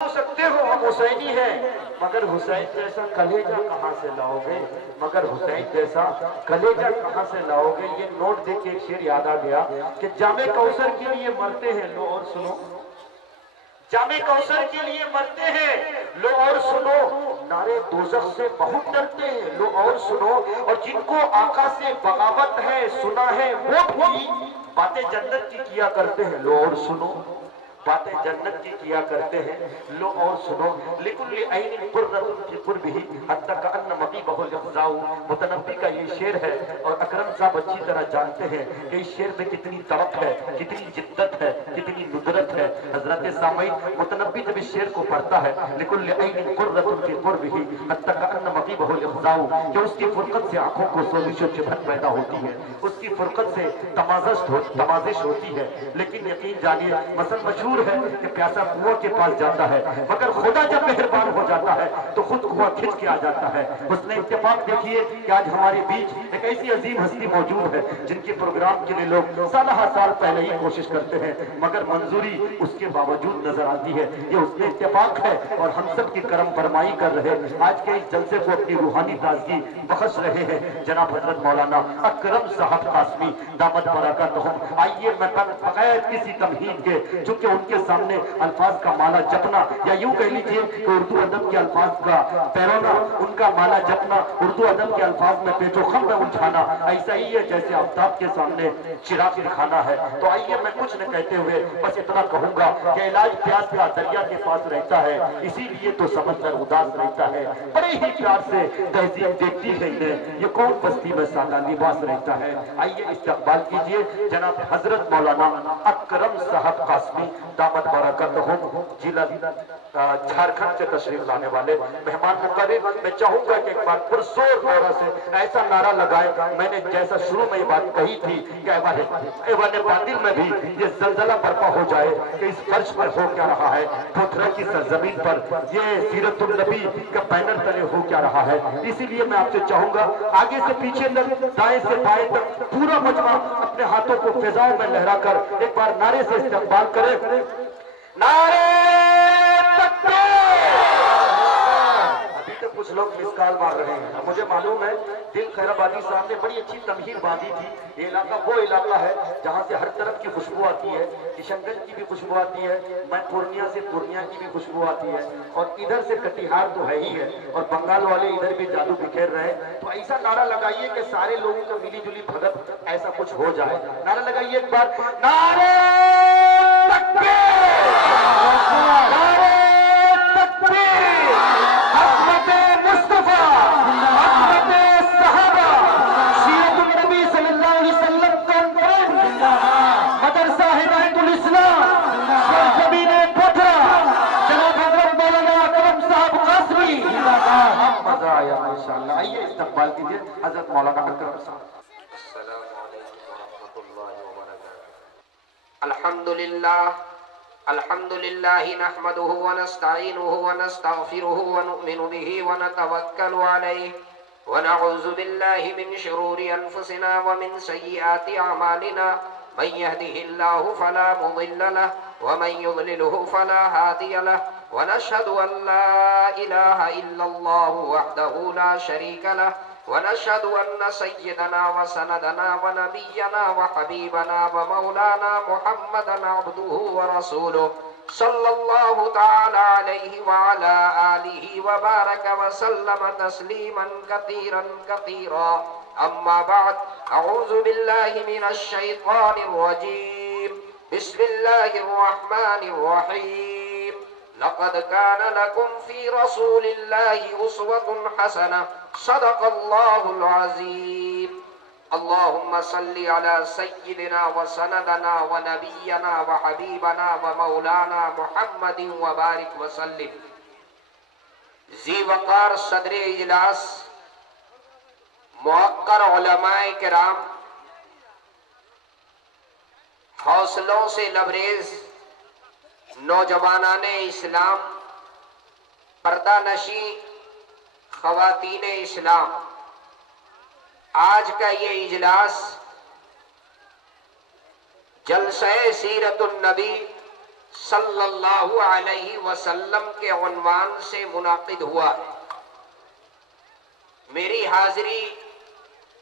سکتے ہو ہم حسینی ہیں، مگر حسین جیسا کلیجہ کہاں سے لاؤ گے؟ مگر حسین جیسا کلیجہ کہاں سے لاؤ گے؟ یہ نوٹ دیکھ کے ایک شعر یاد آ گیا کہ جامع کوثر کے لیے مرتے ہیں، لو اور سنو، جامع کوثر کے لیے مرتے ہیں، لو اور سنو، نعرے دوزخ سے بہت ڈرتے ہیں، لو اور سنو، اور جن کو آقا سے بغاوت ہے سنا ہے وہ بھی باتیں جنت کی کیا کرتے ہیں، لو اور سنو، باتیں جنت کی کیا کرتے ہیں، لو اور سنو، لِكُلِّ عَيْنٍ قُرَّةٌ فِي قُرْبِهِ حَتَّى كَأَنَّ مَغِيبَهُ الْإِخْزَاءُ۔ متنبی کا یہ شعر ہے، اور اکرم صاحب اچھی طرح جانتے ہیں کہ اس شعر میں کتنی توق ہے، کتنی جدت ہے، کتنی ندرت ہے۔ حضرت سامعین، متنبی جب اس شعر کو پڑھتا ہے لِكُلِّ عَيْنٍ قُرَّةٌ فِي قُرْبِهِ حَتَّى كَأَنَّ مَغِيبَهُ الْإِخْزَاءُ، کہ اس کی فرقت سے آنکھوں کو سوزش و چبھن پیدا ہوتی ہے، اس کی فرقت سے تمازش ہوتی ہے، لیکن یقین جانیے مثل مشہور ہے کہ پیاسا کنواں کے پاس جاتا ہے، مگر خدا جب مہربان ہو جاتا ہے تو خود کنواں کھنچ کے آ جاتا ہے۔ اس نے اتفاق دیکھیے کہ آج ہمارے بیچ ایک ایسی عظیم ہستی موجود ہے جن کے پروگرام کے لیے لوگ سالہ سال پہلے ہی کوشش کرتے ہیں، مگر منظوری اس کے باوجود نظر آتی ہے۔ یہ اس نے اتفاق ہے اور ہم سب کی کرم فرمائی کر رہے آج کے اس جلسے کو اپنی روحانی تازگی بخش رہے ہیں جناب حضرت مولانا اکرم صاحب قاسمی دامت برکاتہم۔ آئیے میں بغیر کسی تمہید کے، چونکہ ان کے سامنے الفاظ کا مالا جپنا، یا یوں کہہ لیجئے کہ اردو ادب کے الفاظ کا پیرونا، ان کا مالا جپنا، اردو ادب کے الفاظ میں پیچ و خم میں الجھانا ایسا ہی ہے جیسے آفتاب کے سامنے چراغ دکھانا ہے۔ تو آئیے میں کچھ نہ کہتے ہوئے بس اتنا کہوں گا کہ علاج پیاس کا دریا کے پاس رہتا ہے، اسی لیے تو سمندر اداس رہتا ہے، بڑے ہی پیار سے تہذیب دیکھتی ہے انہیں، یہ کون بستی میں سادہ لباس رہتا ہے۔ آئیے استقبال کیجئے جناب حضرت مولانا اکرم صاحب قاسمی دامت برکاتہم، ضلع جھارکھنڈ سے تشریف لانے والے مہمان مقرر۔ میں چاہوں گا کہ ایک بار پرزور نعرہ سے ایسا نعرہ لگائے، میں نے جیسا شروع میں یہ بات کہی تھی کہ ایوان باطل میں بھی یہ زلزلہ برپا ہو جائے کہ اس فرش پر ہو کیا رہا ہے، پتھرا کی سرزمین پر یہ سیرت النبی کا بینر تلے ہو کیا رہا ہے۔ اسی لیے میں آپ سے چاہوں گا آگے سے پیچھے تک، دائیں سے بائیں تک پورا مجمع اپنے ہاتھوں کو فضاؤں میں لہرا کر ایک بار نعرے سے استقبال کرے، نعرے تکبیر۔ ابھی تک کچھ لوگ مسکال مار رہے ہیں، مجھے معلوم ہے دل خیر آبادی صاحب نے بڑی اچھی تمہید باندھی تھی۔ یہ علاقہ وہ علاقہ ہے جہاں سے ہر طرف کی خوشبو آتی ہے، کشن گنج کی بھی خوشبو آتی ہے، میں پورنیہ سے پورنیہ کی بھی خوشبو آتی ہے، اور ادھر سے کٹیہار تو ہے ہی ہے، اور بنگال والے ادھر بھی جادو بکھیر رہے ہیں۔ تو ایسا نعرہ لگائیے کہ سارے لوگوں کا ملی جلی بھگت ایسا کچھ ہو جائے۔ نعرہ لگائیے ایک بار، نعرے تکبیر، نعرے تکبیر، عظمت مصطفیٰ، عظمت صحابہ، سیرت النبی صلی اللہ علیہ وسلم کانفرنس، مدرسہ ہدایت الاسلام، سرزمین پتھرا، جناب حضرت مولانا اکرم صاحب قاسمی۔ اب مزہ آیا ماشاءاللہ۔ آئیے استقبال کیجئے حضرت مولانا اکرم صاحب۔ السلام علیکم ورحمۃ اللہ وبرکاتہ۔ الحمد للہ نحمده ونستعینه ونستغفره ونؤمن به ونتوکل علیہ ونعوذ باللہ من شرور انفسنا ومن سیئات اعمالنا، من يهده الله فلا مضل له ومن يضلله فلا هادي له، ونشهد ان لا اله الا الله وحده لا شريك له، ونشهد أن سيدنا وسندنا ونبينا وحبيبنا ومولانا محمدا عبده ورسوله صلى الله تعالى عليه وعلى آله وبارك وسلم تسليما كثيرا كثيرا، أما بعد، أعوذ بالله من الشيطان الرجيم، بسم الله الرحمن الرحيم، لقد كان لكم في رسول الله أسوة حسنة، صدق الله العظيم۔ اللهم صل على سيدنا وسندنا ونبينا وحبيبنا ومولانا محمد وبارك وسلم۔ ذی وقار صدر اجلاس، موقر علماء کرام، حوصلوں سے لبریز نوجوانان اسلام، پردہ نشی خواتین اسلام، آج کا یہ اجلاس جلسہ سیرت النبی صلی اللہ علیہ وسلم کے عنوان سے منعقد ہوا ہے۔ میری حاضری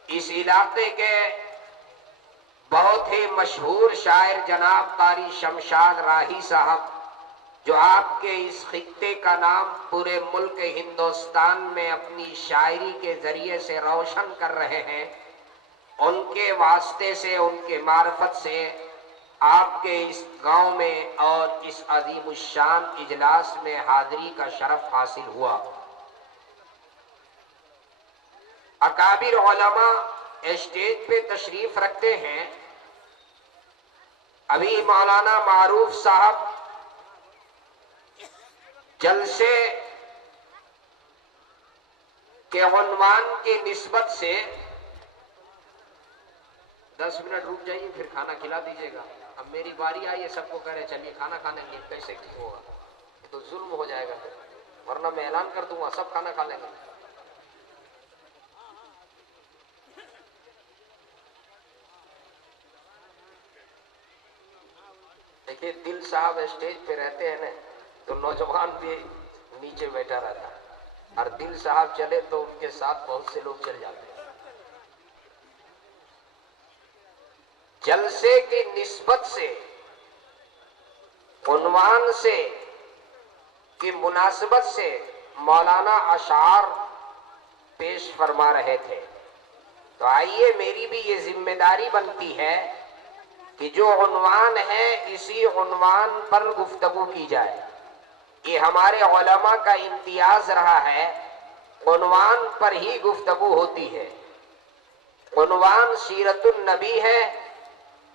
اس علاقے کے بہت ہی مشہور شاعر جناب قاری شمشاد راہی صاحب، جو آپ کے اس خطے کا نام پورے ملک ہندوستان میں اپنی شاعری کے ذریعے سے روشن کر رہے ہیں، ان کے واسطے سے، ان کے معرفت سے آپ کے اس گاؤں میں اور اس عظیم الشان اجلاس میں حاضری کا شرف حاصل ہوا۔ اکابر علماء اسٹیج پہ تشریف رکھتے ہیں۔ ابھی مولانا معروف صاحب جلسے کے عنوان کی نسبت سے 10 منٹ رک جائیے، پھر کھانا کھلا دیجیے گا۔ اب میری باری آئی ہے، سب کو کہہ رہے چلیے کھانا کھانے کے، کیسے ہوگا؟ یہ تو ظلم ہو جائے گا، ورنہ میں اعلان کر دوں گا سب کھانا کھا لیں گے۔ دیکھیے دل صاحب اسٹیج پہ رہتے ہیں نا تو نوجوان بھی نیچے بیٹھا رہتا ہے، اور دل صاحب چلے تو ان کے ساتھ بہت سے لوگ چل جاتے ہیں۔ جلسے کی نسبت سے، عنوان سے، کی مناسبت سے مولانا اشعار پیش فرما رہے تھے، تو آئیے میری بھی یہ ذمہ داری بنتی ہے کہ جو عنوان ہے اسی عنوان پر گفتگو کی جائے۔ یہ ہمارے علماء کا امتیاز رہا ہے، عنوان پر ہی گفتگو ہوتی ہے۔ عنوان سیرت النبی ہے،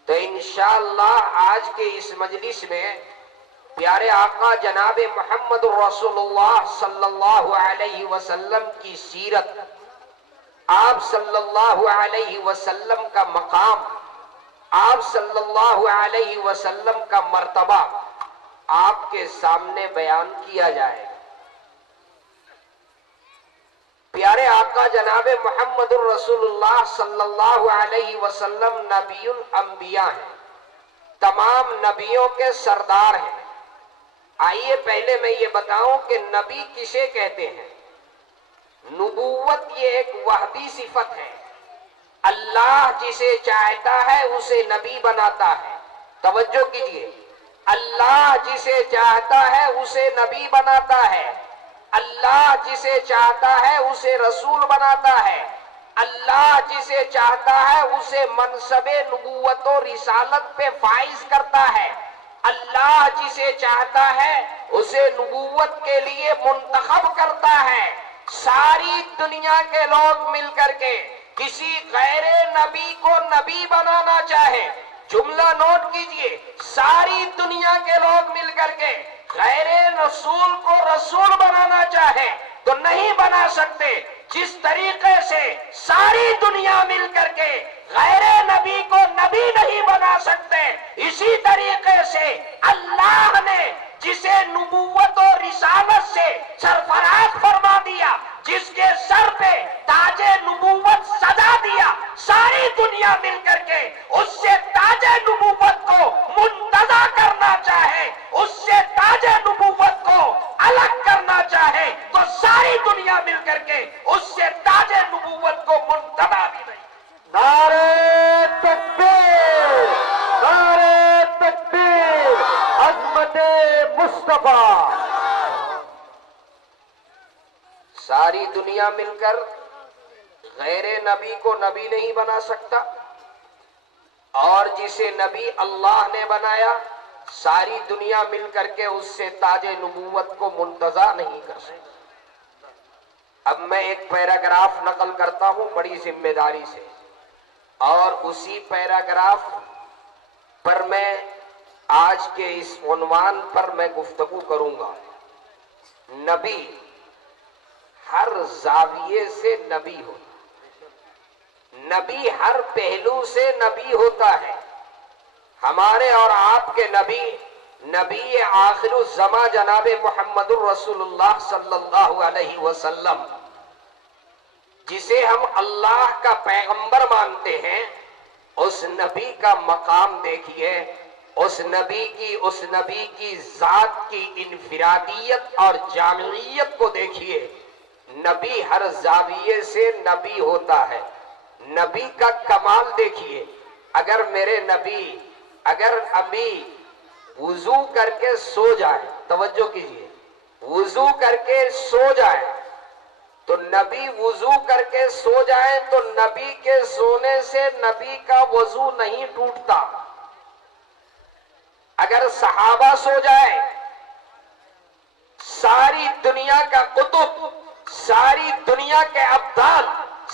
تو انشاءاللہ آج کے اس مجلس میں پیارے آقا جناب محمد رسول اللہ صلی اللہ علیہ وسلم کی سیرت، آپ صلی اللہ علیہ وسلم کا مقام، آپ صلی اللہ علیہ وسلم کا مرتبہ آپ کے سامنے بیان کیا جائے۔ پیارے آقا جناب محمد الرسول اللہ صلی اللہ علیہ وسلم نبی الانبیاء ہیں، تمام نبیوں کے سردار ہیں۔ آئیے پہلے میں یہ بتاؤں کہ نبی کسے کہتے ہیں۔ نبوت یہ ایک وحدی صفت ہے، اللہ جسے چاہتا ہے اسے نبی بناتا ہے۔ توجہ کیجئے، اللہ جسے چاہتا ہے اسے نبی بناتا ہے، اللہ جسے چاہتا ہے اسے رسول بناتا ہے، اللہ جسے چاہتا ہے اسے منصب نبوت و رسالت پہ فائز کرتا ہے، اللہ جسے چاہتا ہے اسے نبوت کے لیے منتخب کرتا ہے۔ ساری دنیا کے لوگ مل کر کے کسی غیر نبی کو نبی بنانا چاہے، جملہ نوٹ کیجئے، ساری دنیا کے لوگ مل کر کے غیر رسول کو رسول بنانا چاہے تو نہیں بنا سکتے۔ جس طریقے سے ساری دنیا مل کر کے غیر نبی کو نبی نہیں بنا سکتے، اسی طریقے سے اللہ نے جسے نبوت و رسالت سے سرفراز فرما دیا، جس کے سر پہ تاج نبوت سجا دیا، ساری دنیا مل کر کے اس سے تاج نبوت کو منتزع کرنا چاہے، اس سے تاج نبوت کو الگ کرنا چاہے تو ساری دنیا مل کر کے اس سے تاج نبوت کو منتزع بھی نہیں۔ نعرہ تکبیر، نعرہ تکبیر، عظمت مصطفیٰ۔ ساری دنیا مل کر غیر نبی کو نبی نہیں بنا سکتا، اور جسے نبی اللہ نے بنایا ساری دنیا مل کر کے اس سے تاج نبوت کو منتزع نہیں کر سکتی۔ اب میں ایک پیراگراف نقل کرتا ہوں بڑی ذمہ داری سے، اور اسی پیراگراف پر میں آج کے اس عنوان پر میں گفتگو کروں گا۔ نبی ہر زاویے سے نبی ہوتا ہے، نبی ہر پہلو سے نبی ہوتا ہے۔ ہمارے اور آپ کے نبی، نبی آخر الزماں جناب محمد الرسول اللہ صلی اللہ علیہ وسلم، جسے ہم اللہ کا پیغمبر مانتے ہیں، اس نبی کا مقام دیکھیے۔ اس نبی کی ذات کی انفرادیت اور جامعیت کو دیکھیے. نبی ہر زاویے سے نبی ہوتا ہے. نبی کا کمال دیکھیے. اگر میرے نبی اگر ابھی وضو کر کے سو جائے, توجہ کیجئے, وضو کر کے سو جائے تو نبی وضو کر کے سو جائے تو نبی کے سونے سے نبی کا وضو نہیں ٹوٹتا. اگر صحابہ سو جائے, ساری دنیا کا قطب, ساری دنیا کے ابدال,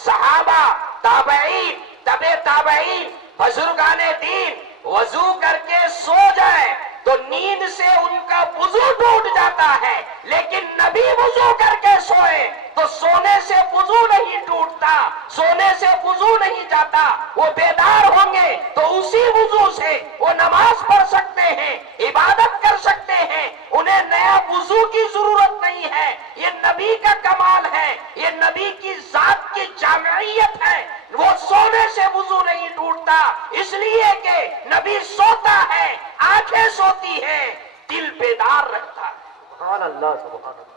صحابہ, تابعین, تبع تابعین, بزرگان دین وضو کر کے سو جائے تو نیند سے ان کا وضو ٹوٹ جاتا ہے. لیکن نبی وضو کر کے سوئے تو سونے سے وضو نہیں ٹوٹتا, سونے سے وضو نہیں جاتا. وہ بیدار ہوں گے تو اسی وضو سے وہ نماز پڑھ سکتے ہیں, عبادت کر سکتے ہیں. انہیں نیا وضو کی ضرورت نہیں ہے. یہ نبی کا کمال ہے, یہ نبی کی ذات کی جامعیت ہے. وہ سونے سے وضو نہیں ٹوٹتا, اس لیے کہ نبی سوتا ہے, آنکھیں سوتی ہیں, دل بیدار رہتا ہے. سبحان اللہ, سبحان اللہ.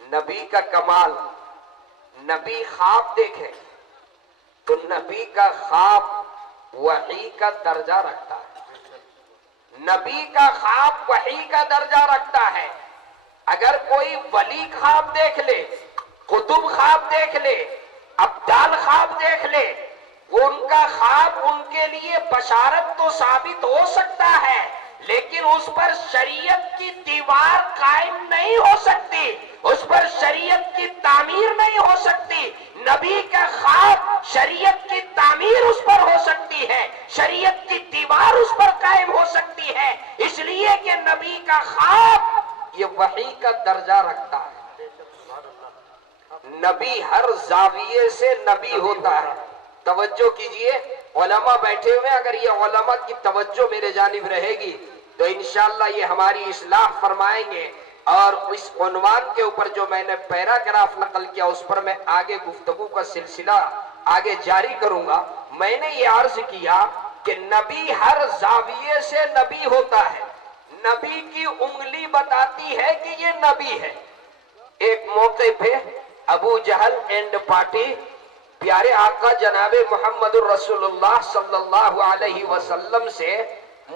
نبی کا کمال, نبی خواب دیکھے تو نبی کا خواب وحی کا درجہ رکھتا ہے. نبی کا خواب وحی کا درجہ رکھتا ہے. اگر کوئی ولی خواب دیکھ لے, قطب خواب دیکھ لے, ابدال خواب دیکھ لے, وہ ان کا خواب ان کے لیے بشارت تو ثابت ہو سکتا ہے, لیکن اس پر شریعت کی دیوار قائم نہیں ہو سکتی, اس پر شریعت کی تعمیر نہیں ہو سکتی. نبی کا خواب شریعت کی تعمیر اس پر ہو سکتی ہے, شریعت کی دیوار اس پر قائم ہو سکتی ہے, اس لیے کہ نبی کا خواب یہ وحی کا درجہ رکھتا ہے. نبی ہر زاویے سے نبی ہوتا ہے. توجہ کیجئے, علماء بیٹھے ہوئے, اگر یہ علماء کی توجہ میرے جانب رہے گی تو انشاءاللہ یہ ہماری اصلاح فرمائیں گے. اور اس عنوان کے اوپر جو میں نے پیراگراف نقل کیا اس پر میں آگے گفتگو کا سلسلہ آگے جاری کروں گا. میں نے یہ عرض کیا کہ نبی ہر زاویے سے نبی ہوتا ہے. نبی کی انگلی بتاتی ہے کہ یہ نبی ہے. ایک موقع پہ ابو جہل اینڈ پارٹی پیارے آقا جناب محمد الرسول اللہ صلی اللہ علیہ وسلم سے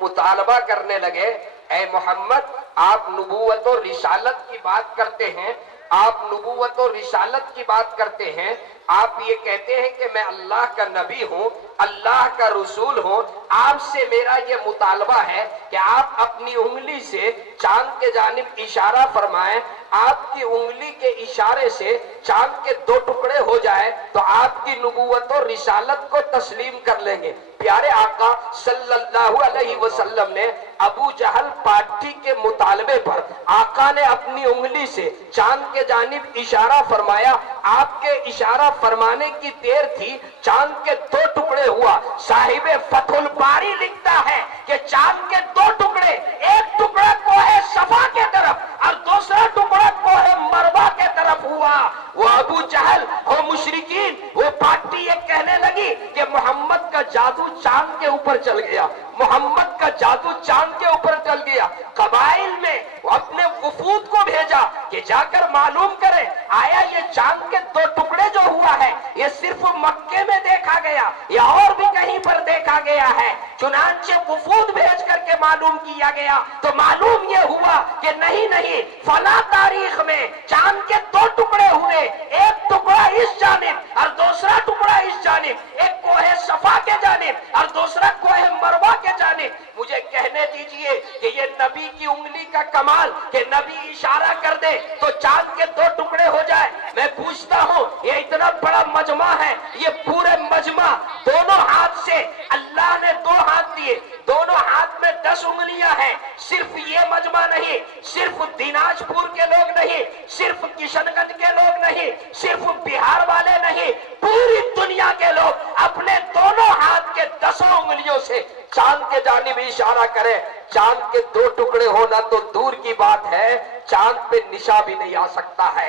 مطالبہ کرنے لگے, اے محمد آپ نبوت و رسالت کی بات کرتے ہیں, آپ نبوت و رسالت کی بات کرتے ہیں, آپ یہ کہتے ہیں کہ میں اللہ کا نبی ہوں, اللہ کا رسول ہوں. آپ سے میرا یہ مطالبہ ہے کہ آپ اپنی انگلی سے چاند کے جانب اشارہ فرمائیں. آپ کی انگلی کے اشارے سے چاند کے 2 ٹکڑے ہو جائے تو آپ کی نبوت و رسالت کو تسلیم کر لیں گے. پیارے آقا صلی اللہ علیہ وسلم نے ابو جہل پارٹی کے مطالبے پر آقا نے اپنی انگلی سے چاند کے جانب اشارہ فرمایا. آپ کے اشارہ فرمانے کی دیر تھی, چاند کے 2 ٹکڑے ہوا. صاحب فتح الباری لکھتا ہے کہ چاند کے 2 ٹکڑے, ایک ٹکڑا کوہ صفا کے طرف اور دوسرا ٹکڑا کوہ مروہ کے طرف ہوا. وہ ابو جہل, وہ مشرکین, وہ پارٹی یہ کہنے لگی کہ محمد کا جادو چاند کے اوپر چل گیا, محمد کا جادو چاند کے اوپر چل گیا. قبائل میں وہ اپنے وفود کو بھیجا کہ جا کر معلوم کرے آیا یہ چاند کے 2 ٹکڑے جو ہوا ہے یہ صرف مکے میں دیکھا گیا یا اور بھی کہیں پر دیکھا گیا ہے. چنانچہ وفود بھیج کر کے معلوم کیا گیا تو معلوم یہ ہوا کہ نہیں, فلاں تاریخ میں چاند کے 2 ٹکڑے ہوئے, ایک ٹکڑا اس جانب اور دوسرا ٹکڑا اس جانب, ایک کوہ صفا کے جانب اور دوسرا کوہ مروہ کے جانب. مجھے کہنے دیجئے کہ یہ نبی کی انگلی کا کمال کہ نبی اشارہ کر دے تو چاند کے 2 ٹکڑے ہو جائے. میں پوچھتا ہوں, یہ اتنا بڑا مجمع ہے, یہ پورے مجمع دونوں ہاتھ سے اللہ نے 2 ہاتھ دیے, دونوں ہاتھ میں 10 انگلیاں ہیں. صرف یہ مجمع نہیں, صرف دیناج پور کے لوگ نہیں, صرف کشن گنج کے لوگ نہیں, صرف بہار والے نہیں, پوری دنیا کے لوگ اپنے دونوں ہاتھ کے 10 انگلیوں سے چاند کے جانب اشارہ کرے. چاند کے 2 ٹکڑے ہونا تو دور کی بات ہے, چاند پہ نشا بھی نہیں آ سکتا ہے.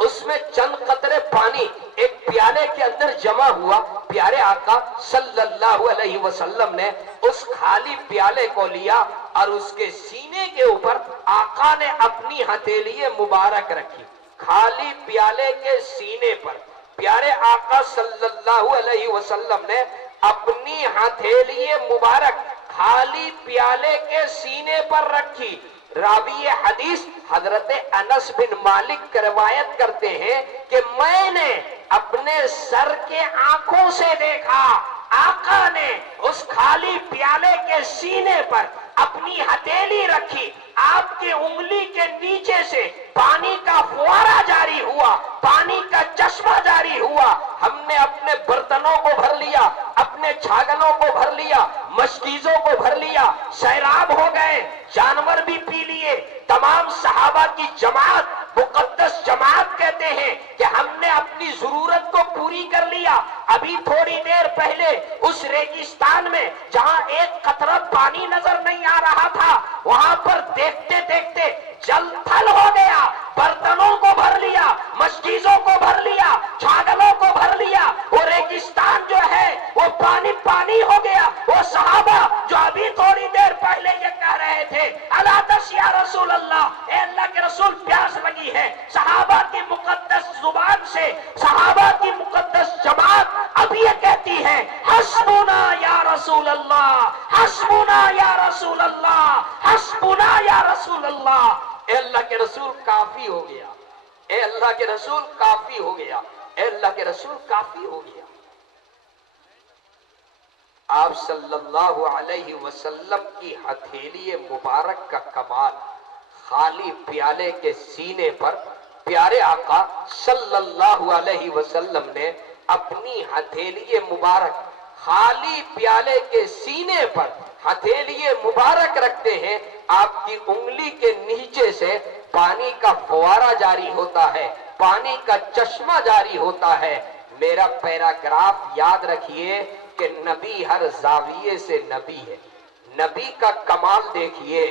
اس میں چند قطرے پانی ایک پیالے کے اندر جمع ہوا. پیارے آقا صلی اللہ علیہ وسلم نے اس خالی پیالے کو لیا اور اس کے سینے کے اوپر آقا نے اپنی ہتھیلی مبارک رکھی. خالی پیالے کے سینے پر پیارے آقا صلی اللہ علیہ وسلم نے اپنی ہتھیلی مبارک خالی پیالے کے سینے پر رکھی. راوی حدیث حضرت انس بن مالک روایت کرتے ہیں کہ میں نے اپنے سر کے آنکھوں سے دیکھا آقا نے اس خالی پیالے کے سینے پر اپنی ہتھیلی رکھی. آپ کی انگلی کے نیچے سے پانی کا فوارہ جاری ہوا, پانی کا چشمہ جاری ہوا. ہم نے اپنے برتنوں کو بھر لیا, اپنے چھاگلوں کو بھر لیا, مشکیزوں کو بھر لیا, سیراب ہو گئے, جانور بھی پی لیے. تمام صحابہ کی جماعت, مقدس جماعت کہتے ہیں کہ ہم نے اپنی ضرورت کو پوری کر لیا. ابھی تھوڑی دیر پہلے اس ریگستان میں جہاں ایک قطرہ پانی نظر نہیں آ رہا تھا, وہاں پر دیکھتے دیکھتے جل تھل ہو گیا. برتنوں کو بھر لیا, مشکیزوں کو بھر لیا, چھاگلوں کو بھر لیا. وہ ریگستان جو ہے وہ پانی پانی ہو گیا. وہ صحابہ جو ابھی تھوڑی دیر پہلے یہ کہہ رہے تھے الاتش یا رسول اللہ, اے اللہ کے رسول پیاس لگی ہے, صحابہ کی مقدس زبان سے صحابہ کی مقدس جماعت اب یہ کہتی ہے حسبنا یا رسول اللہ, حسبنا یا رسول اللہ, حسبنا یا رسول اللہ. اے اللہ کے رسول کافی ہو گیا, اے اللہ کے رسول کافی ہو گیا, اے اللہ کے رسول کافی ہو گیا. آپ صلی اللہ علیہ وسلم کی ہتھیلی مبارک کا کمال, خالی پیالے کے سینے پر پیارے آقا صلی اللہ علیہ وسلم نے اپنی ہتھیلی مبارک خالی پیالے کے سینے پر ہتھیلی مبارک رکھتے ہیں. آپ کی انگلی کے نیچے سے پانی کا فوارہ جاری ہوتا ہے, پانی کا چشمہ جاری ہوتا ہے. میرا پیراگراف یاد رکھیے کہ نبی ہر زاویے سے نبی ہے. نبی کا کمال دیکھیے,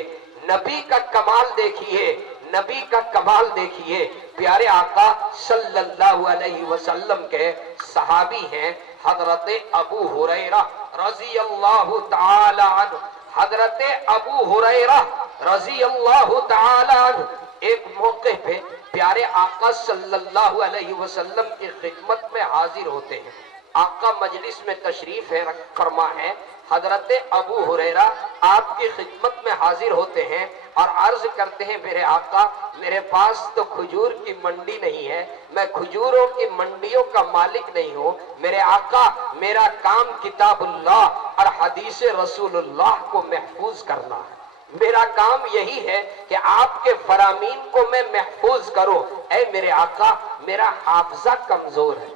نبی کا کمال دیکھیے, نبی کا کمال دیکھیے. پیارے آقا صلی اللہ علیہ وسلم کے صحابی ہیں حضرت ابو ہریرہ رضی اللہ تعالی عنہ. حضرت ابو ہریرہ رضی اللہ تعالی عنہ ایک موقع پہ پیارے آقا صلی اللہ علیہ وسلم کی خدمت میں حاضر ہوتے ہیں. آقا مجلس میں تشریف ہے فرما ہے. حضرت ابو ہریرہ آپ کی خدمت میں حاضر ہوتے ہیں اور عرض کرتے ہیں میرے آقا میرے پاس تو کھجور کی منڈی نہیں ہے, میں کھجوروں کی منڈیوں کا مالک نہیں ہوں. میرے آقا میرا کام کتاب اللہ اور حدیث رسول اللہ کو محفوظ کرنا ہے. میرا کام یہی ہے کہ آپ کے فرامین کو میں محفوظ کروں. اے میرے آقا میرا حافظہ کمزور ہے,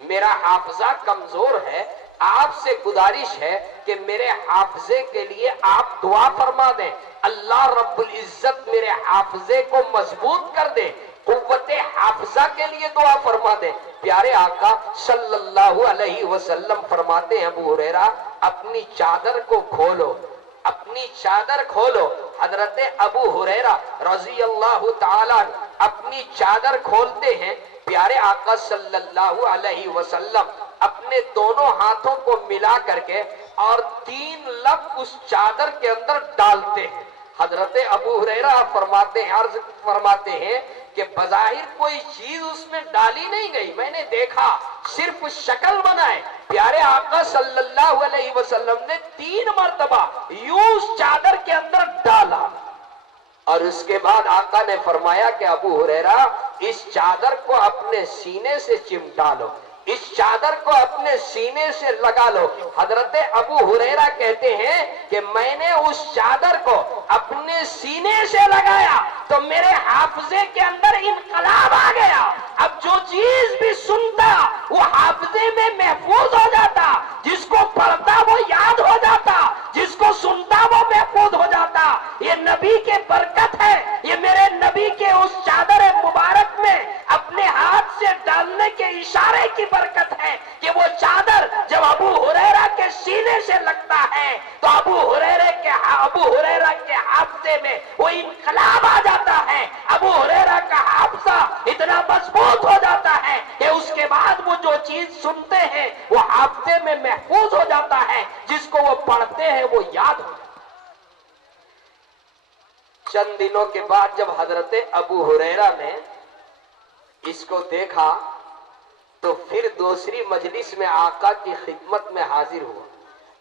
میرا حافظہ کمزور ہے. آپ سے گزارش ہے کہ میرے حافظے کے لیے آپ دعا فرما دیں, اللہ رب العزت میرے حافظے کو مضبوط کر دے, قوت حافظہ کے لیے دعا فرما دیں. پیارے آقا صلی اللہ علیہ وسلم فرماتے ہیں ابو ہریرہ اپنی چادر کو کھولو, اپنی چادر کھولو. حضرت ابو ہریرہ رضی اللہ تعالیٰ اپنی چادر کھولتے ہیں. پیارے آقا صلی اللہ علیہ وسلم اپنے دونوں ہاتھوں کو ملا کر کے اور 3 لب اس چادر کے اندر ڈالتے ہیں. حضرت ابو ہریرہ فرماتے ہیں, عرض فرماتے ہیں کہ بظاہر کوئی چیز اس میں ڈالی نہیں گئی, میں نے دیکھا صرف شکل بنائے. پیارے آقا صلی اللہ علیہ وسلم نے 3 مرتبہ یوں اس چادر کے اندر ڈالا اور اس کے بعد آقا نے فرمایا کہ ابو ہریرہ اس چادر کو اپنے سینے سے چمٹا لو, اس چادر کو اپنے سینے سے لگا لو. حضرت ابو ہریرہ کہتے ہیں کہ میں نے اس چادر کو اپنے سینے سے لگایا تو میرے حافظے کے اندر انقلاب آ گیا. اب جو چیز بھی سنتا وہ حافظے میں محفوظ ہو جاتا, جس کو پڑھتا وہ یاد ہو جاتا, جس کو سنتا وہ محفوظ ہو جاتا. یہ نبی کے برکت ہے, یہ میرے نبی کے اس چادر مبارک میں اپنے ہاتھ سے ڈالنے کے اشارے کی برکت ہے کہ وہ چادر جب ابو ہریرہ کے سینے سے لگتا ہے تو ابو ہریرہ کے حافظے میں وہ انقلاب آ جاتا ہے، ابو ہریرہ کا حافظہ اتنا مضبوط ہو جاتا ہے کہ اس کے بعد وہ جو چیز سنتے ہیں وہ حافظے میں محفوظ ہو جاتا ہے، جس کو وہ پڑھتے ہیں وہ یاد ہو جاتا ہے۔ چند دنوں کے بعد جب حضرت ابو ہریرہ نے اس کو دیکھا تو پھر دوسری مجلس میں آقا کی خدمت میں حاضر ہوا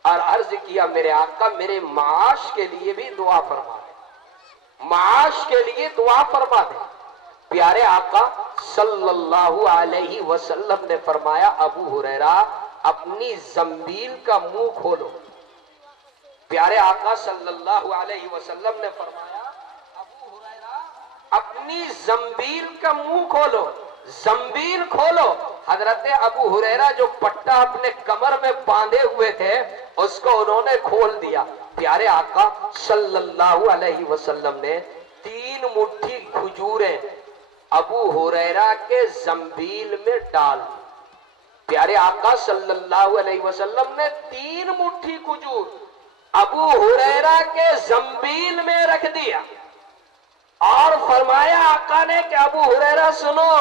اور عرض کیا میرے آقا میرے معاش کے لیے بھی دعا فرما دیں، معاش کے لیے دعا فرما دیں۔ پیارے آقا صلی اللہ علیہ وسلم نے فرمایا ابو ہریرہ اپنی زنبیل کا منہ کھولو۔ پیارے آقا صلی اللہ علیہ وسلم نے فرمایا ابو ہریرہ اپنی زنبیل کا منہ کھولو، زنبیل کھولو۔ حضرت ابو ہریرہ جو پٹا اپنے کمر میں باندھے ہوئے تھے اس کو انہوں نے کھول دیا۔ پیارے آقا صلی اللہ علیہ وسلم نے 3 مٹھی کھجوریں ابو ہریرہ کے زنبیل میں ڈال دی۔ پیارے آقا صلی اللہ علیہ وسلم نے 3 مٹھی کھجور ابو ہریرہ کے زنبیل میں رکھ دیا اور فرمایا آقا نے کہ ابو ہریرہ سنو،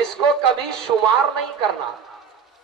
اس کو کبھی شمار نہیں کرنا،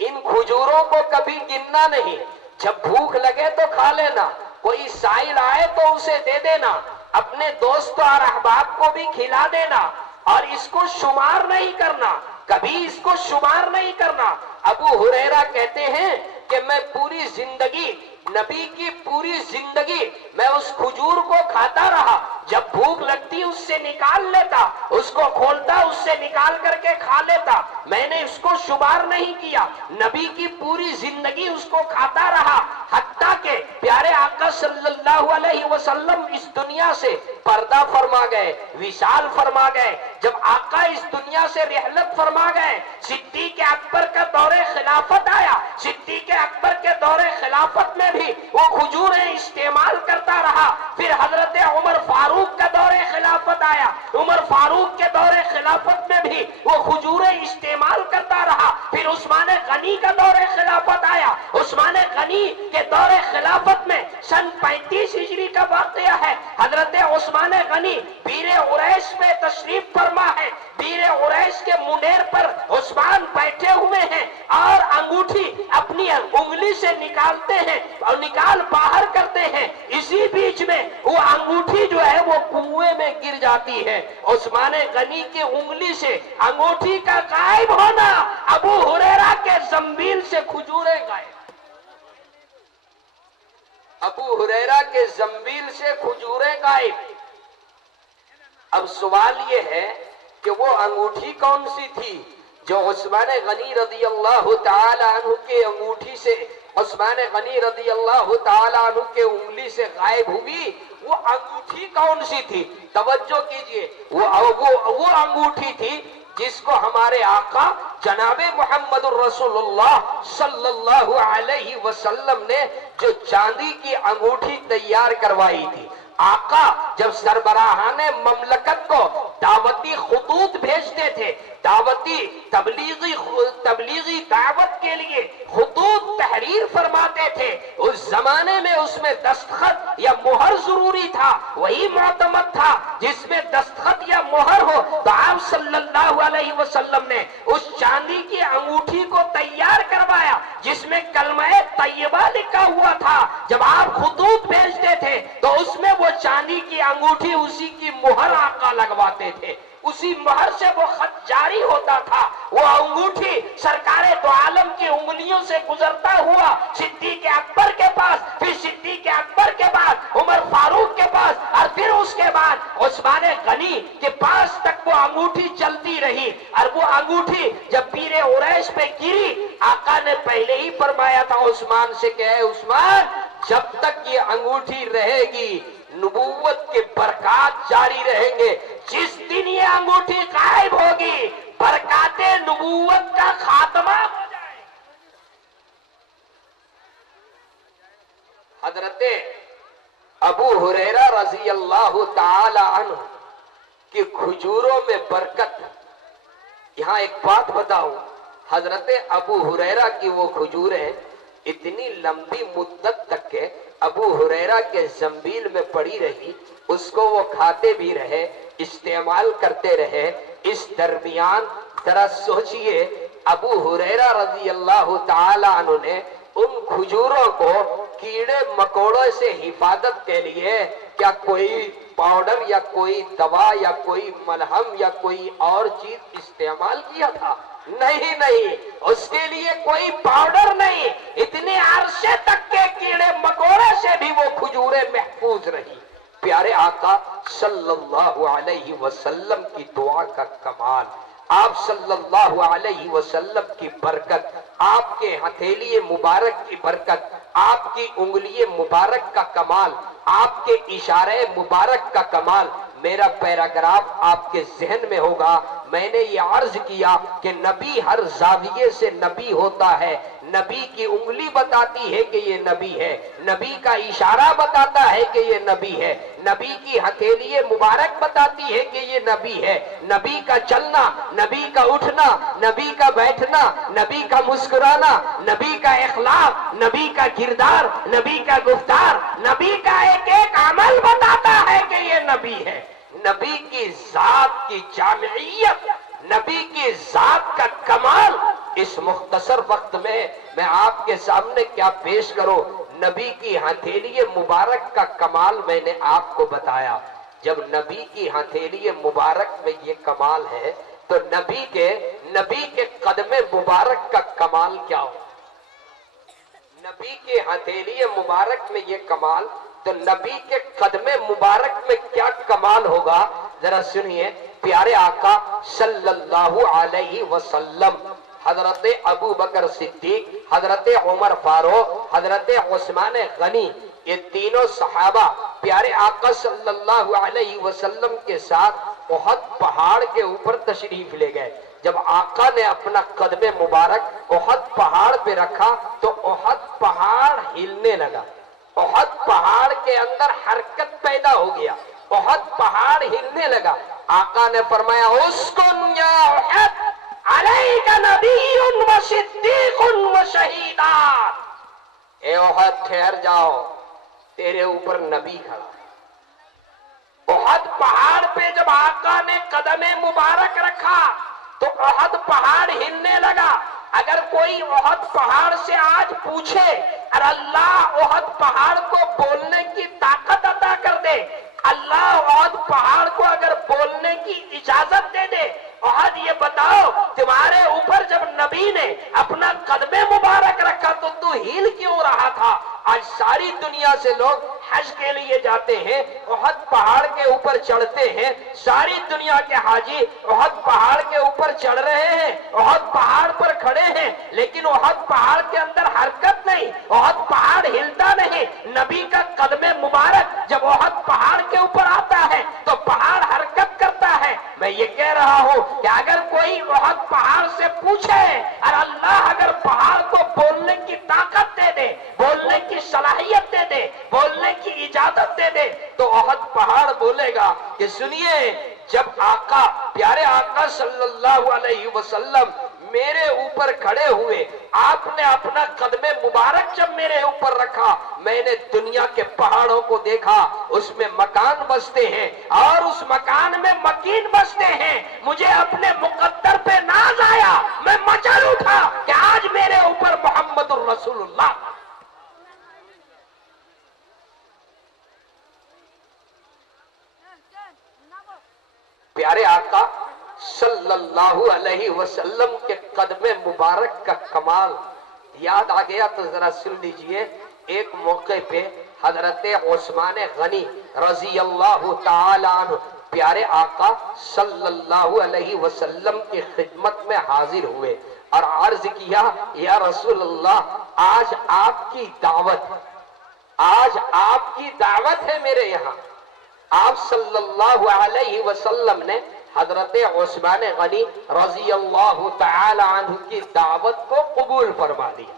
ان کھجوروں کو کبھی گننا نہیں، جب بھوک لگے تو کھا لینا، کوئی سائل آئے تو اسے دے دینا، اپنے دوست اور احباب کو بھی کھلا دینا، اور اس کو شمار نہیں کرنا، کبھی اس کو شمار نہیں کرنا۔ ابو ہریرہ کہتے ہیں کہ میں پوری زندگی، نبی کی پوری زندگی میں اس کھجور کو کھاتا رہا، جب بھوک لگتی اس سے نکال لیتا، اس کو کھولتا اس سے نکال کر کے کھا لیتا، میں نے اس کو شمار نہیں کیا، نبی کی پوری زندگی اس کو کھاتا رہا، حتیٰ کہ پیارے آقا صلی اللہ علیہ وسلم اس دنیا سے پردہ فرما گئے، وصال فرما گئے۔ جب آقا اس دنیا سے رحلت فرما گئے، صدیق اکبر کا دور خلافت آیا، صدیق اکبر کے دور خلافت میں بھی وہ کھجوریں استعمال کرتا رہا۔ پھر حضرت عمر فاروق کا دور خلافت آیا، عمر فاروق کے دور خلافت میں بھی وہ کھجوریں استعمال کرتا رہا۔ پھر عثمان غنی کا دور خلافت آیا، عثمان غنی کے دور خلافت میں سن 35 ہجری کا واقعہ ہے، حضرت عثمان غنی بیر عریش پہ تشریف فرما ہے، بیر عریش کے منیر پر عثمان بیٹھے ہوئے ہیں اور انگوٹھی اپنی انگلی سے نکالتے ہیں اور نکال باہر کرتے ہیں، اسی بیچ میں وہ انگوٹھی جو ہے وہ کنویں میں گر جاتی ہے۔ عثمان غنی کی انگلی سے انگوٹھی کا غائب ہونا، ابو ہریرہ کے زنبیل سے کھجوریں غائب، ابو ہریرہ کے زنبیل سے کھجوریں غائب۔ اب سوال یہ ہے کہ وہ انگوٹھی کون سی تھی جو عثمان غنی رضی اللہ تعالی عنہ کے انگوٹھی سے، عثمان غنی رضی اللہ تعالی عنہ کے انگلی سے غائب ہوئی؟ وہ انگوٹھی کون سی تھی؟ توجہ کیجئے، وہ انگوٹھی تھی جس کو ہمارے آقا جناب محمد الرسول اللہ صلی اللہ علیہ وسلم نے جو چاندی کی انگوٹھی تیار کروائی تھی۔ آقا جب سربراہان مملکت کو دعوتی خطوط بھیجتے تھے، دعوتی تبلیغی دعوت کے لیے خطوط تحریر فرماتے تھے، اس زمانے میں اس میں دستخط یا مہر ضروری تھا، وہی معتمد تھا جس میں دستخط یا مہر ہو۔ تو آپ صلی اللہ علیہ وسلم نے اس چاندی کی انگوٹھی کو تیار کروایا جس میں کلمہ طیبہ لکھا ہوا تھا۔ جب آپ خطوط بھیجتے تھے تو اس میں وہ چاندی کی انگوٹھی اسی کی مہر آقا لگواتے تھے، اسی مہر سے وہ خط جاری ہوتا تھا۔ وہ انگوٹھی سرکار دو عالم کی انگلیوں سے گزرتا ہوا صدیق اکبر کے پاس، پھر صدیق اکبر کے بعد عمر فاروق کے پاس، اور پھر اس کے بعد عثمان غنی کے پاس تک وہ انگوٹھی چلتی رہی۔ اور وہ انگوٹھی جب پیر عریش پہ گری، آقا نے پہلے ہی فرمایا تھا عثمان سے کہ اے عثمان، جب تک یہ انگوٹھی رہے گی نبوت کے برکات جاری رہیں گے، جس دن یہ انگوٹھی غائب ہوگی برکات نبوت کا خاتمہ ہو جائے۔ حضرت ابو ہریرہ رضی اللہ تعالی عنہ کی کھجوروں میں برکت۔ یہاں ایک بات بتاؤں، حضرت ابو ہریرہ کی وہ کھجوریں اتنی لمبی مدت تک کے ابو ہریرہ کے زنبیل میں پڑی رہی، اس کو وہ کھاتے بھی رہے، استعمال کرتے رہے۔ اس درمیان ذرا سوچئے ابو ہریرہ رضی اللہ تعالی عنہ نے ان کھجوروں کو کیڑے مکوڑوں سے حفاظت کے لیے کیا کوئی پاؤڈر یا کوئی دوا یا کوئی ملہم یا کوئی اور چیز استعمال کیا تھا؟ نہیں، اس کے لیے کوئی پاؤڈر نہیں، اتنے عرصے تک کے کیڑے مکوڑے سے بھی وہ کھجوریں محفوظ رہی۔ پیارے آقا صلی اللہ علیہ وسلم کی دعا کا کمال، آپ صلی اللہ علیہ وسلم کی برکت، آپ کے ہتھیلی مبارک کی برکت، آپ کی انگلی مبارک کا کمال، آپ کے اشارے مبارک کا کمال۔ میرا پیراگراف آپ کے ذہن میں ہوگا، میں نے یہ عرض کیا کہ نبی ہر زاویے سے نبی ہوتا ہے۔ نبی کی انگلی بتاتی ہے کہ یہ نبی ہے، نبی کا اشارہ بتاتا ہے کہ یہ نبی ہے، نبی کی ہتھیلی مبارک بتاتی ہے کہ یہ نبی ہے۔ نبی کا چلنا، نبی کا اٹھنا، نبی کا بیٹھنا، نبی کا مسکرانا، نبی کا اخلاق، نبی کا کردار، نبی کا گفتار، نبی کا ایک ایک عمل بتاتا ہے کہ یہ نبی ہے۔ نبی کی ذات کی جامعیت، نبی کی ذات کا کمال، اس مختصر وقت میں آپ کے سامنے کیا پیش کروں۔ نبی کی ہتھیلی مبارک کا کمال میں نے آپ کو بتایا۔ جب نبی کی ہتھیلی مبارک میں یہ کمال ہے تو نبی کے قدم مبارک کا کمال کیا ہو؟ نبی کے ہتھیلی مبارک میں یہ کمال تو نبی کے قدم مبارک میں کیا کمال ہوگا؟ ذرا سنیے، پیارے آقا صلی اللہ علیہ وسلم، حضرت ابو بکر صدیق، حضرت عمر فاروق، حضرت عثمان غنی، یہ تینوں صحابہ پیارے آقا صلی اللہ علیہ وسلم کے ساتھ احد پہاڑ کے اوپر تشریف لے گئے۔ جب آقا نے اپنا قدم مبارک احد پہاڑ پہ رکھا تو احد پہاڑ ہلنے لگا، احد پہاڑ کے اندر حرکت پیدا ہو گیا، احد پہاڑ ہلنے لگا۔ آقا نے فرمایا اسکن یا احد علیک نبی و صدیق و شہیدان، اے احد ٹھہر جاؤ، تیرے اوپر نبی کھڑا ہے۔ احد پہاڑ پہ جب آقا نے قدم مبارک رکھا تو احد پہاڑ ہلنے لگا۔ اگر کوئی احد پہاڑ سے آج پوچھے اور اللہ احد پہاڑ کو بولنے کی طاقت عطا کر دے، اللہ احد پہاڑ کو اگر بولنے کی اجازت دے دے، احد یہ بتاؤ تمہارے اوپر جب نبی نے اپنا قدم مبارک رکھا تو ہل کیوں رہا تھا؟ آج ساری دنیا سے لوگ حج کے لیے جاتے ہیں، احد پہاڑ کے اوپر چڑھتے ہیں، ساری دنیا کے حاجی احد پہاڑ کے اوپر چڑھ رہے ہیں، احد پہاڑ پر کھڑے ہیں، لیکن احد پہاڑ کے اندر حرکت نہیں، احد پہاڑ ہلتا نہیں۔ نبی کا قدم مبارک جب احد پہاڑ کے اوپر آتا ہے تو پہاڑ حرکت کرتا ہے۔ میں یہ کہہ رہا ہوں کہ اگر کوئی احد پہاڑ سے پوچھے اور اللہ اگر پہاڑ کو بولنے کی طاقت دے دے، بولنے کی صلاحیت دے دے، بولنے کی اجازت دے دے، تو احد پہاڑ بولے گا کہ سنیے، جب آقا پیارے آقا صلی اللہ علیہ وسلم میرے اوپر کھڑے ہوئے، آپ نے اپنا قدم مبارک جب میرے اوپر رکھا، میں نے دنیا کے پہاڑوں کو دیکھا، اس میں مکان بستے ہیں اور اس مکان میں مکین بستے ہیں۔ مجھے اپنے مقدر پہ ناز آیا، میں مچل اٹھا کہ آج میرے اوپر محمد الرسول اللہ۔ پیارے آقا صلی اللہ علیہ وسلم کے قدم مبارک کا کمال یاد آ گیا تو ذرا سن لیجئے۔ ایک موقع پہ حضرت عثمان غنی رضی اللہ تعالی عنہ پیارے آقا صلی اللہ علیہ وسلم کی خدمت میں حاضر ہوئے اور عرض کیا، یا رسول اللہ، آج آپ کی دعوت ہے میرے یہاں۔ آپ صلی اللہ علیہ وسلم نے حضرت عثمان غنی رضی اللہ تعالی عنہ کی دعوت کو قبول فرما لیا۔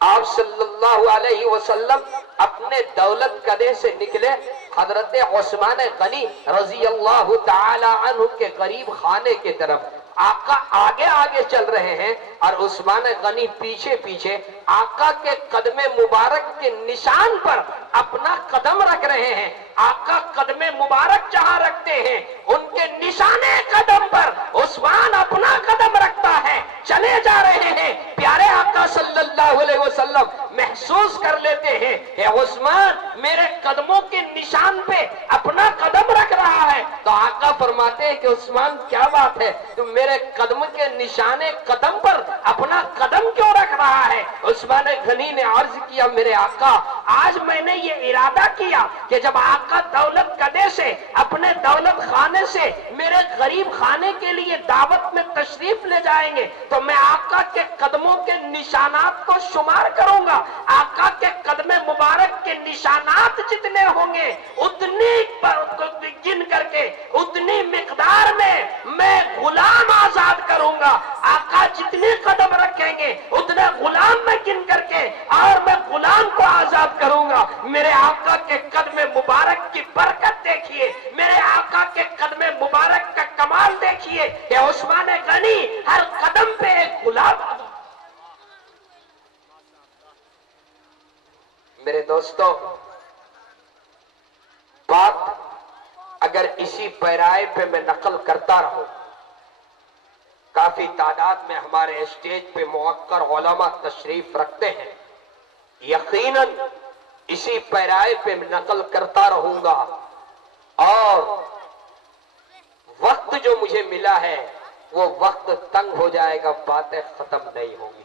آپ صلی اللہ علیہ وسلم اپنے دولت کدے سے نکلے، حضرت عثمان غنی رضی اللہ تعالی عنہ کے غریب خانے کی طرف۔ آقا آگے آگے چل رہے ہیں اور عثمان غنی پیچھے پیچھے آقا کے قدم مبارک کے نشان پر اپنا قدم رکھ رہے ہیں. آقا قدم مبارک جہاں رکھتے ہیں ان کے نشانے قدم پر عثمان اپنا قدم رکھتا ہے. چلے جا رہے ہیں. پیارے آقا صلی اللہ علیہ وسلم محسوس کر لیتے ہیں کہ عثمان میرے قدموں کے نشان پہ اپنا قدم رکھ رہا ہے. تو آقا فرماتے ہیں کہ عثمان کیا بات ہے, تم میرے قدم کے نشانے قدم پر اپنا قدم کیوں رکھ رہا ہے؟ عثمان غنی نے عرض کیا میرے آقا آج میں نے یہ ارادہ کیا کہ جب آقا دولت کدے سے اپنے دولت خانے سے میرے غریب خانے کے لیے دعوت میں تشریف لے جائیں گے تو میں آقا کے قدموں کے نشانات کو شمار کروں گا. آقا کے قدم مبارک کے نشانات جتنے ہوں گے اتنی گن کر کے اتنی مقدار میں غلام آزاد کروں گا. آقا جتنے قدم رکھیں گے اتنے غلام میں گن کر کے اور میں غلام کو آزاد کروں گا. میرے آقا کے قدم مبارک کی برکت دیکھیے, میرے آقا کے قدم مبارک کا کمال دیکھیے کہ عثمان غنی ہر قدم پہ ایک غلام. میرے دوستو بات اگر اسی پیرائے پہ میں نقل کرتا رہوں, کافی تعداد میں ہمارے اسٹیج پہ موقر علماء تشریف رکھتے ہیں, یقیناً اسی پیرائے پہ میں نقل کرتا رہوں گا اور وقت جو مجھے ملا ہے وہ وقت تنگ ہو جائے گا, باتیں ختم نہیں ہوں گی.